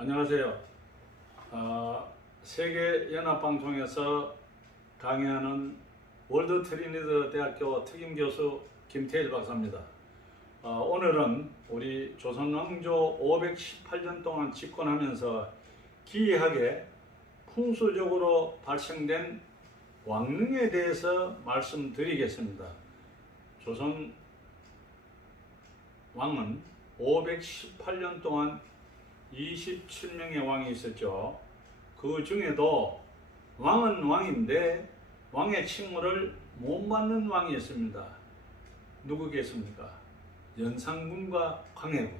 안녕하세요. 세계연합방송에서 강의하는 월드 트리니드 대학교 특임교수 김태일 박사입니다. 오늘은 우리 조선왕조 518년 동안 집권하면서 기이하게 풍수적으로 발생된 왕릉에 대해서 말씀드리겠습니다. 조선 왕은 518년 동안 27명의 왕이 있었죠. 그 중에도 왕은 왕인데 왕의 칭호를 못 받는 왕이었습니다. 누구겠습니까? 연산군과 광해군.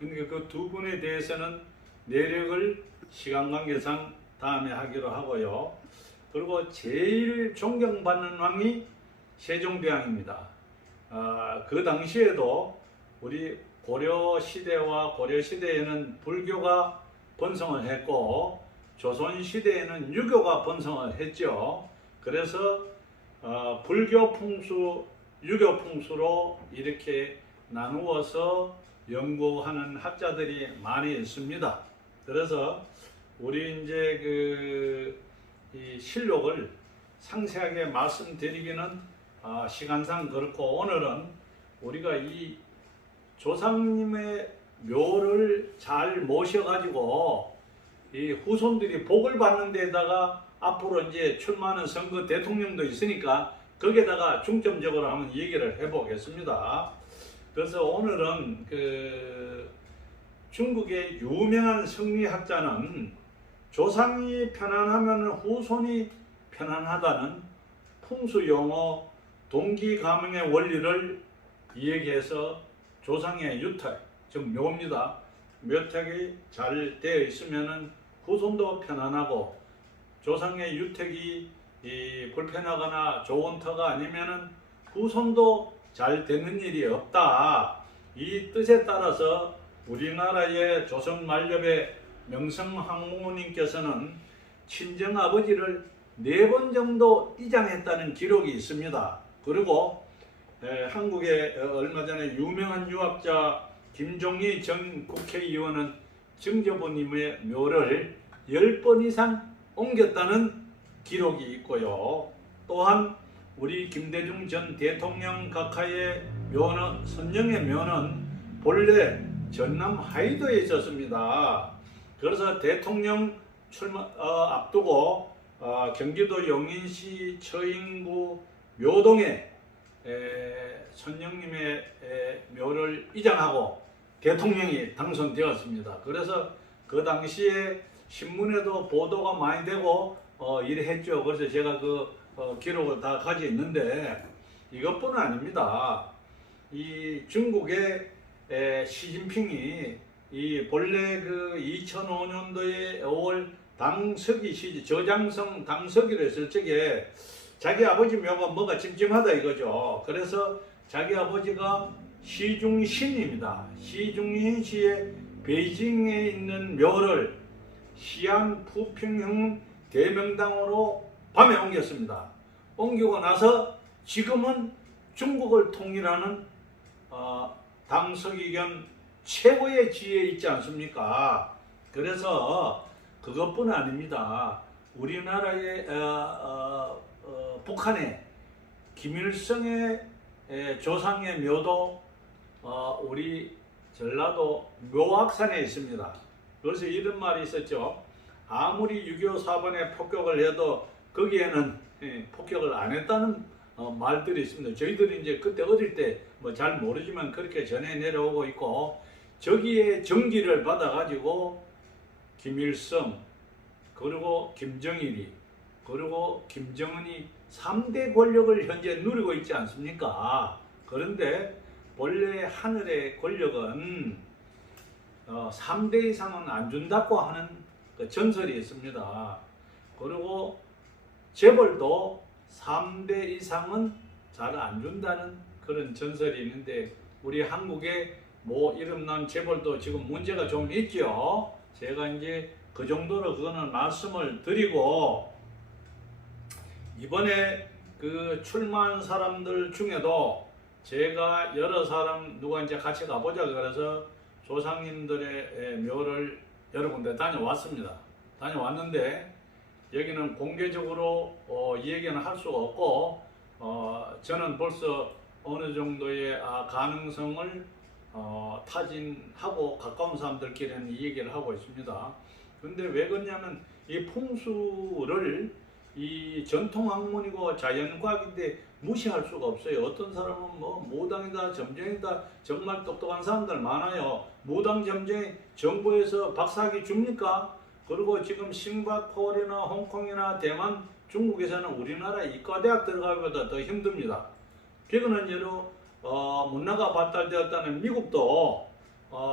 그러니까 그 두 분에 대해서는 내력을 시간 관계상 다음에 하기로 하고요. 그리고 제일 존경받는 왕이 세종대왕입니다. 그 당시에도 우리 고려시대와 고려시대에는 불교가 번성을 했고 조선시대에는 유교가 번성을 했죠. 그래서 불교 풍수, 유교 풍수로 이렇게 나누어서 연구하는 학자들이 많이 있습니다. 그래서 우리 이제 이 실록을 상세하게 말씀드리기는 시간상 그렇고, 오늘은 우리가 이 조상님의 묘를 잘 모셔가지고 이 후손들이 복을 받는 데다가 앞으로 이제 출마하는 선거 대통령도 있으니까 거기에다가 중점적으로 한번 얘기를 해보겠습니다. 그래서 오늘은 중국의 유명한 성리학자는 조상이 편안하면 후손이 편안하다는 풍수용어 동기가명의 원리를 이야기해서 조상의 유택, 즉 묘입니다. 묘택이 잘 되어 있으면 후손도 편안하고, 조상의 유택이 불편하거나 좋은 터가 아니면 후손도 잘 되는 일이 없다. 이 뜻에 따라서 우리나라의 조선 만렵의 명성황후님께서는 친정아버지를 4번 정도 이장했다는 기록이 있습니다. 그리고 한국의 얼마 전에 유명한 유학자 김종희 전 국회의원은 증조부님의 묘를 10번 이상 옮겼다는 기록이 있고요. 또한 우리 김대중 전 대통령 각하의 묘는, 선영의 묘는 본래 전남 하이도에 있었습니다. 그래서 대통령 출마 앞두고 경기도 용인시 처인구 묘동에 선영님의 묘를 이장하고 대통령이 당선되었습니다. 그래서 그 당시에 신문에도 보도가 많이 되고 이래 했죠. 그래서 제가 기록을 다 가지고 있는데, 이것뿐은 아닙니다. 이 중국의 시진핑이 이 본래 2005년도에 5월 당서기 시기, 저장성 당서기를 했을 적에 자기 아버지 묘가 뭐가 찜찜하다 이거죠. 그래서 자기 아버지가 시중신입니다. 시중신시의 베이징에 있는 묘를 시안 푸평형 대명당으로 밤에 옮겼습니다. 옮기고 나서 지금은 중국을 통일하는 당서기 겸 최고의 지위에 있지 않습니까? 그래서 그것뿐 아닙니다. 우리나라의 북한의 김일성의 조상의 묘도 우리 전라도 묘악산에 있습니다. 그래서 이런 말이 있었죠. 아무리 6.25 사번에 폭격을 해도 거기에는 폭격을 안 했다는 말들이 있습니다. 저희들이 이제 그때 어릴 때 뭐 잘 모르지만 그렇게 전해 내려오고 있고, 저기에 전기를 받아가지고 김일성, 그리고 김정일이, 그리고 김정은이 3대 권력을 현재 누리고 있지 않습니까? 그런데 본래 하늘의 권력은 3대 이상은 안 준다고 하는 전설이 있습니다. 그리고 재벌도 3대 이상은 잘 안 준다는 그런 전설이 있는데, 우리 한국의 뭐 이름난 재벌도 지금 문제가 좀 있죠. 제가 이제 그 정도로 그거는 말씀을 드리고, 이번에 출마한 사람들 중에도 제가 여러 사람 누가 이제 같이 가보자 그래서 조상님들의 묘를 여러 군데 다녀왔습니다. 다녀왔는데 여기는 공개적으로 이 얘기는 할 수가 없고 저는 벌써 어느 정도의 가능성을 타진하고 가까운 사람들끼리는 이 얘기를 하고 있습니다. 근데 왜 그러냐면 이 풍수를 이 전통학문이고 자연과학인데 무시할 수가 없어요. 어떤 사람은 뭐 무당이다, 점쟁이다, 정말 똑똑한 사람들 많아요. 무당, 점쟁이 정부에서 박사학위 줍니까? 그리고 지금 싱가포르나 홍콩이나 대만, 중국에서는 우리나라 이과대학 들어가기보다 더 힘듭니다. 그거는 예로 문화가 발달되었다는 미국도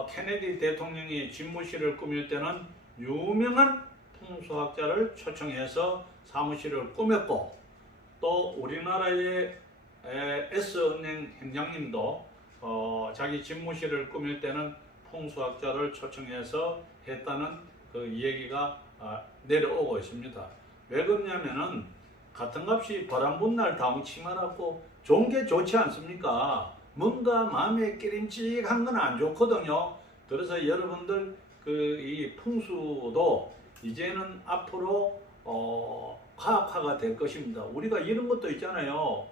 케네디 대통령이 집무실을 꾸밀 때는 유명한 풍수학자를 초청해서 사무실을 꾸몄고, 또 우리나라의 S은행 행장님도 자기 집무실을 꾸밀 때는 풍수학자를 초청해서 했다는 그 얘기가 내려오고 있습니다. 왜 그러냐면은 같은 값이 바람 분 날 다운 치마라고 좋은 게 좋지 않습니까? 뭔가 마음에 끼림칙한 건 안 좋거든요. 그래서 여러분들 이 풍수도 이제는 앞으로 과학화가 될 것입니다. 우리가 이런 것도 있잖아요.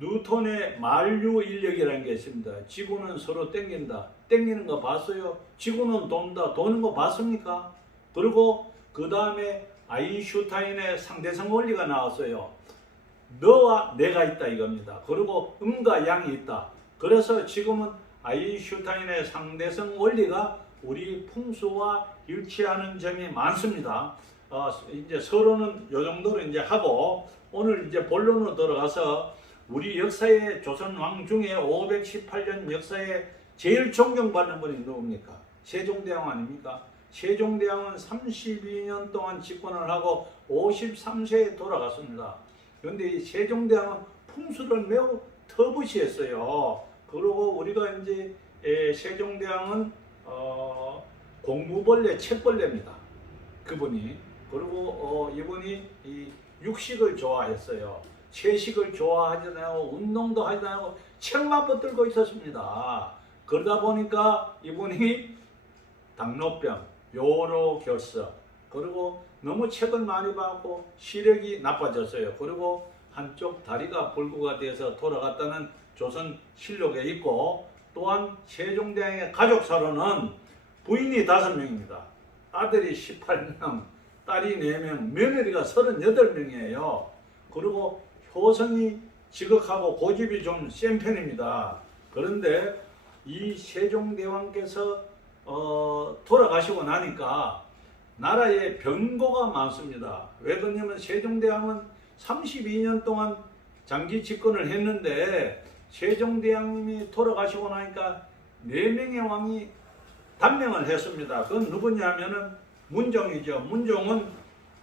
뉴턴의 만류인력이라는 게 있습니다. 지구는 서로 땡긴다. 땡기는 거 봤어요? 지구는 돈다. 도는 거 봤습니까? 그리고 그 다음에 아인슈타인의 상대성 원리가 나왔어요. 너와 내가 있다 이겁니다. 그리고 음과 양이 있다. 그래서 지금은 아인슈타인의 상대성 원리가 우리 풍수와 일치하는 점이 많습니다. 이제 서로는 요 정도로 이제 하고, 오늘 이제 본론으로 들어가서 우리 역사의 조선 왕 중에 518년 역사에 제일 존경받는 분이 누굽니까? 세종대왕 아닙니까? 세종대왕은 32년 동안 집권을 하고 53세에 돌아갔습니다. 그런데 이 세종대왕은 풍수를 매우 터부시했어요. 그리고 우리가 이제 세종대왕은 공부벌레, 책벌레입니다. 그분이. 그리고 이분이 이 육식을 좋아했어요. 채식을 좋아하잖아요. 운동도 하잖아요. 책만 붙들고 있었습니다. 그러다 보니까 이분이 당뇨병, 요로결석, 그리고 너무 책을 많이 받고 시력이 나빠졌어요. 그리고 한쪽 다리가 불구가 돼서 돌아갔다는 조선실록에 있고, 또한 세종대왕의 가족사로는 부인이 5명입니다. 아들이 18명, 딸이 4명, 며느리가 38명이에요. 그리고 효성이 지극하고 고집이 좀 센 편입니다. 그런데 이 세종대왕께서 돌아가시고 나니까 나라에 변고가 많습니다. 왜 그러냐면 세종대왕은 32년 동안 장기 집권을 했는데, 세종대왕님이 돌아가시고 나니까 4명의 왕이 단명을 했습니다. 그건 누구냐면은 문종이죠. 문종은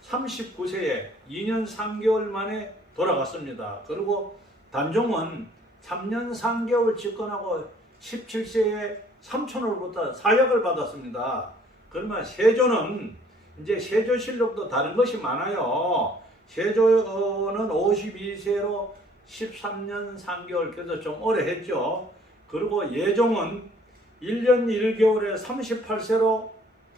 39세에 2년 3개월 만에 돌아갔습니다. 그리고 단종은 3년 3개월 집권하고 17세에 삼촌으로부터 사약을 받았습니다. 그러면 세조는 이제 세조실록도 다른 것이 많아요. 세조는 52세로 13년 3개월, 그래서 좀 오래 했죠. 그리고 예종은 1년 1개월에 38세로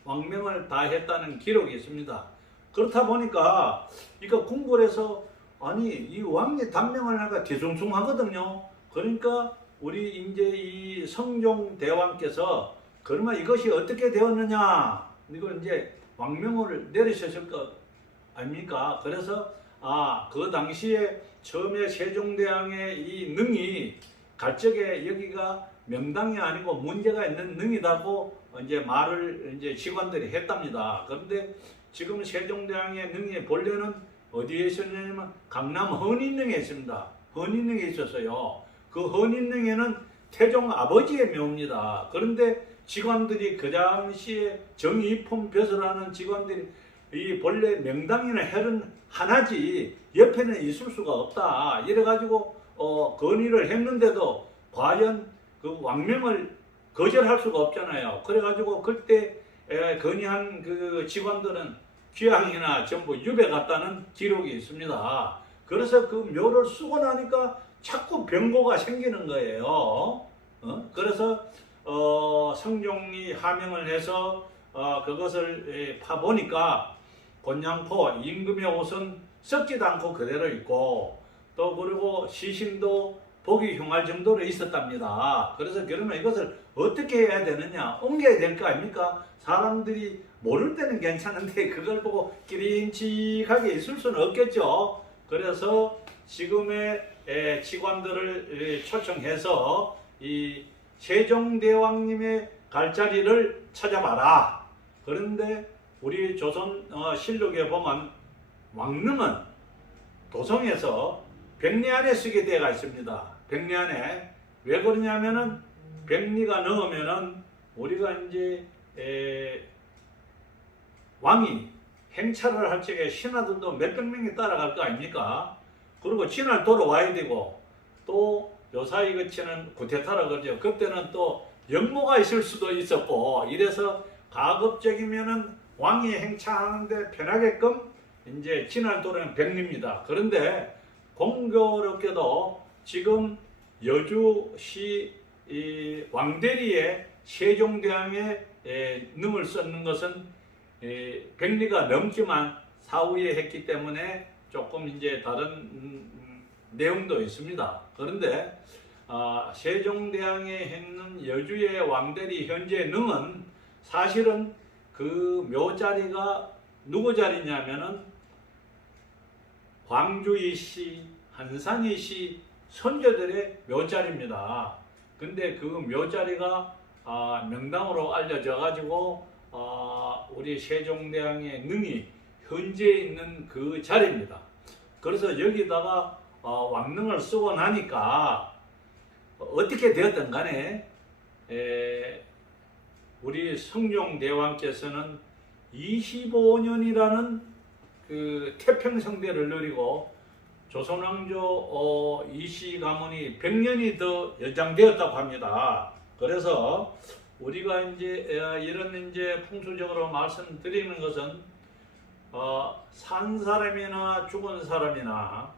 왕명을 다 했다는 기록이 있습니다. 그렇다 보니까 이거 궁궐에서 아니 이 왕이 단명을 하니까 뒤숭숭하거든요. 그러니까 우리 이제 이 성종대왕께서 그러면 이것이 어떻게 되었느냐, 이걸 이제 왕명을 내리셨을 것 아닙니까? 그래서 그 당시에 처음에 세종대왕의 이 능이 갈적에 여기가 명당이 아니고 문제가 있는 능이라고 이제 말을 이제 직관들이 했답니다. 그런데 지금 세종대왕의 능의 본래는 어디에 있었냐면 강남 헌인릉에 있습니다. 헌인릉에 있었어요. 그 헌인릉에는 태종 아버지의 묘입니다. 그런데 직관들이 그 당시에 정의품 벼슬하는 직관들이 이 본래 명당이나 헬은 하나지 옆에는 있을 수가 없다, 이래가지고 건의를 했는데도 과연 그 왕명을 거절할 수가 없잖아요. 그래가지고 그때 건의한 그 직원들은 귀향이나 전부 유배 갔다는 기록이 있습니다. 그래서 그 묘를 쓰고 나니까 자꾸 병고가 생기는 거예요. 그래서 성종이 하명을 해서 그것을 파보니까 곤양포 임금의 옷은 썩지도 않고 그대로 있고 또 그리고 시신도 보기 흉할 정도로 있었답니다. 그래서 그러면 이것을 어떻게 해야 되느냐? 옮겨야 될 거 아닙니까? 사람들이 모를 때는 괜찮은데 그걸 보고 기림칙하게 있을 수는 없겠죠. 그래서 지금의 직원들을 초청해서 이 세종대왕님의 갈 자리를 찾아봐라. 그런데 우리 조선 실록에 보면 왕릉은 도성에서 백리안에 쓰게 되어 있습니다. 백리안에. 왜 그러냐면은 백리가 넘으면은 우리가 이제 왕이 행차를 할 적에 신하들도 몇백 명이 따라갈 거 아닙니까? 그리고 진을 돌아와야 되고 또 요사이 거치는 구테타라 그러죠. 그때는 또 역모가 있을 수도 있었고 이래서 가급적이면은 왕이 행차하는데 편하게끔 이제 진을 도는 백리입니다. 그런데 공교롭게도 지금 여주시 왕대리에 세종대왕의 능을 썼는 것은 백리가 넘지만 사후에 했기 때문에 조금 이제 다른 내용도 있습니다. 그런데 세종대왕의 했는 여주의 왕대리 현재 능은 사실은 그 묘자리가 누구 자리냐면은 광주이씨, 한산이씨 선조들의 묘자리입니다. 근데 그 묘자리가 명당으로 알려져 가지고 우리 세종대왕의 능이 현재 있는 그 자리입니다. 그래서 여기다가 왕릉을 쓰고 나니까 어떻게 되었든 간에 우리 성종대왕께서는 25년이라는 그 태평성대를 누리고 조선왕조 이씨 가문이 100년이 더 연장되었다고 합니다. 그래서 우리가 이제 이런 이제 풍수적으로 말씀드리는 것은 산 사람이나 죽은 사람이나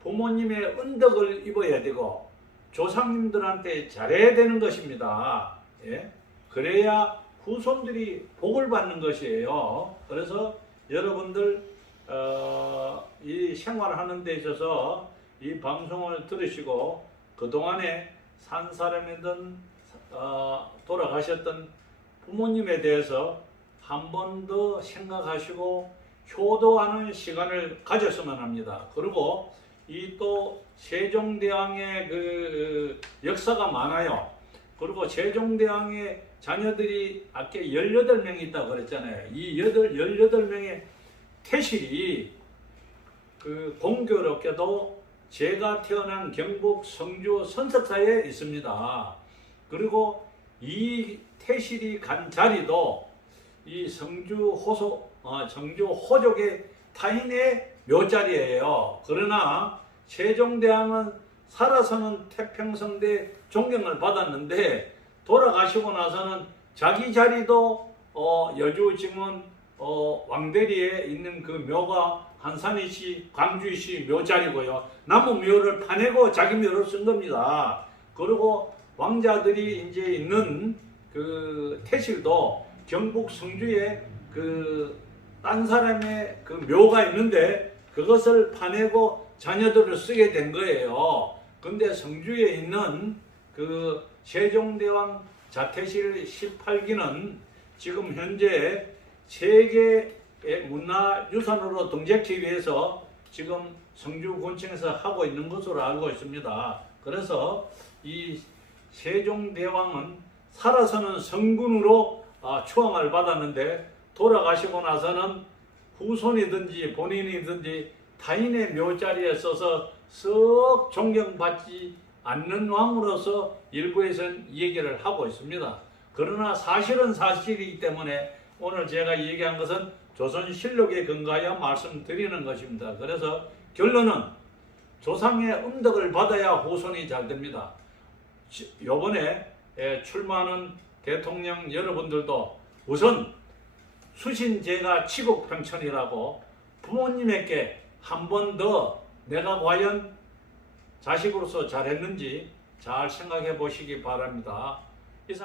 부모님의 은덕을 입어야 되고 조상님들한테 잘해야 되는 것입니다. 예? 그래야 후손들이 복을 받는 것이에요. 그래서 여러분들 이 생활하는 데 있어서 이 방송을 들으시고 그동안에 산 사람이든 돌아가셨던 부모님에 대해서 한 번 더 생각하시고 효도하는 시간을 가졌으면 합니다. 그리고 이 또 세종대왕의 그 역사가 많아요. 그리고 세종대왕의 자녀들이 아까 18명이 있다고 그랬잖아요. 이 18명의 태실이 그 공교롭게도 제가 태어난 경북 성주 선석사에 있습니다. 그리고 이 태실이 간 자리도 이 성주 호족의 타인의 묘자리예요. 그러나 세종대왕은 살아서는 태평성대 존경을 받았는데 돌아가시고 나서는 자기 자리도 여주 지문 왕대리에 있는 그 묘가 한산이씨, 광주이씨 묘자리고요. 남은 묘를 파내고 자기 묘를 쓴 겁니다. 그리고 왕자들이 이제 있는 그 태실도 경북 성주에 그 딴 사람의 그 묘가 있는데 그것을 파내고 자녀들을 쓰게 된 거예요. 근데 성주에 있는 그 세종대왕 자태실 18기는 지금 현재 세계 문화유산으로 등재하기 위해서 지금 성주군청에서 하고 있는 것으로 알고 있습니다. 그래서 이 세종대왕은 살아서는 성군으로 추앙을 받았는데 돌아가시고 나서는 후손이든지 본인이든지 타인의 묘자리에 써서 썩 존경받지 않는 왕으로서 일부에서는 얘기를 하고 있습니다. 그러나 사실은 사실이기 때문에 오늘 제가 얘기한 것은 조선실록에 근거하여 말씀드리는 것입니다. 그래서 결론은 조상의 은덕을 받아야 후손이 잘 됩니다. 요번에 출마하는 대통령 여러분들도 우선 수신제가 치국평천이라고 부모님에게 한 번 더 내가 과연 자식으로서 잘했는지 잘 생각해 보시기 바랍니다.